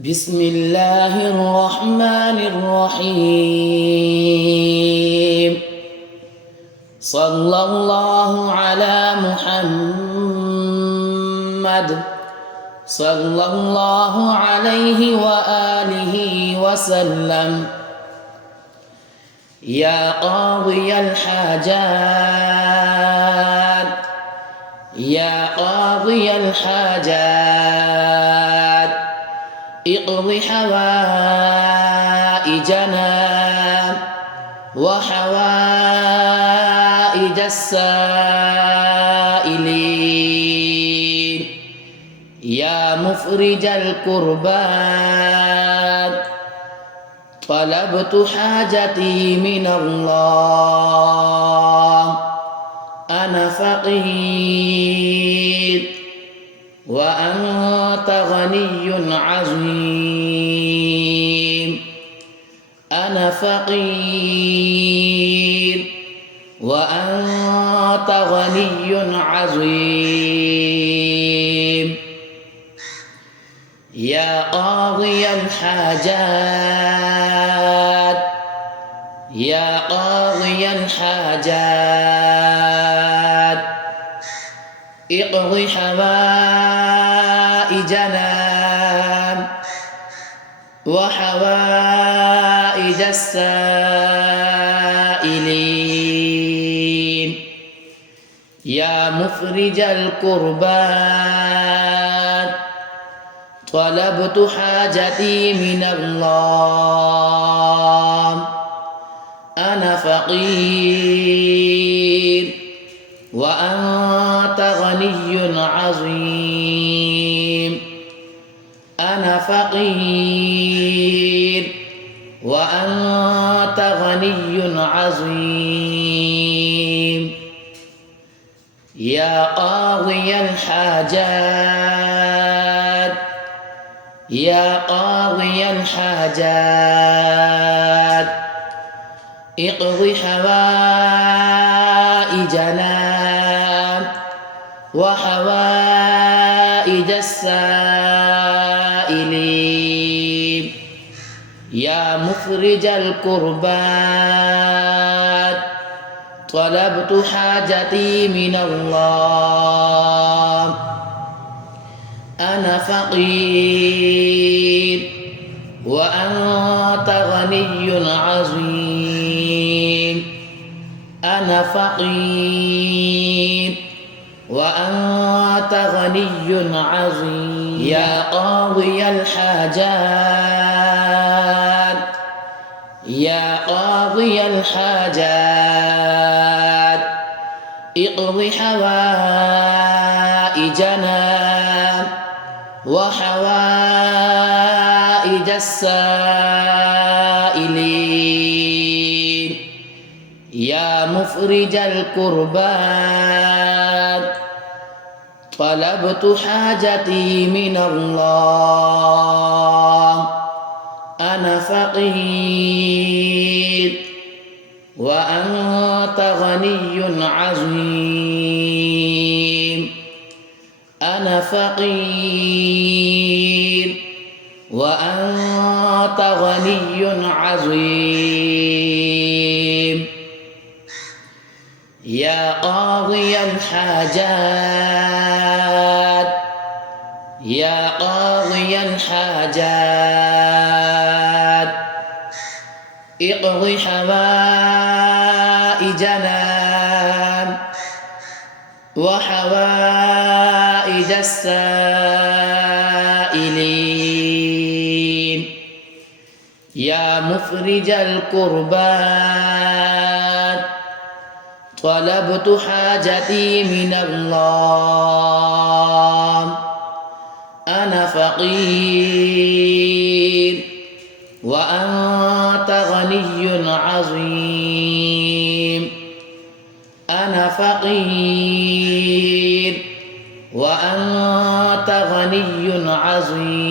بسم الله الرحمن الرحيم. صلى الله على محمد صلى الله عليه وآله وسلم. يا قاضي الحاجات يا قاضي الحاجات اقض حوائجنا وحوائج السائلين. يا مفرج الكربات طلبت حاجتي من الله. أنا فقير وأنت غني عظيم. أنا فقير وأنت غني عظيم. يا قاضي الحاجات يا قاضي الحاجات اقض حوائجنا وحوائج السائلين. يا مفرج الكربات طلبت حاجتي من الله. أنا فقير وأنت غني عظيم. أنا فقير وأنت غني عظيم. يا قاضي الحاجات يا قاضي الحاجات اقض حوائجنا وحوائج السائلين. يا مفرج الكربات طلبت حاجتي من الله. أنا فقير وأنت غني عظيم. أنا فقير وأنت غني عظيم. يا قاضي الحاجات يا قاضي الحاجات اقض حوائجنا وحوائج السائلين. يا مفرج الكربات طلبت حاجتي من الله. أنا فقير وأنت غني عظيم. أنا فقير وأنت غني عظيم. يا قاضي الحاجات يا قاضي الحاجات اقض حوائجنا وحوائج السائلين. يا مفرج الكربات طلبت حاجتي من الله. أنا فقير وأنت غني عظيم. أنا فقير وأنت غني عظيم.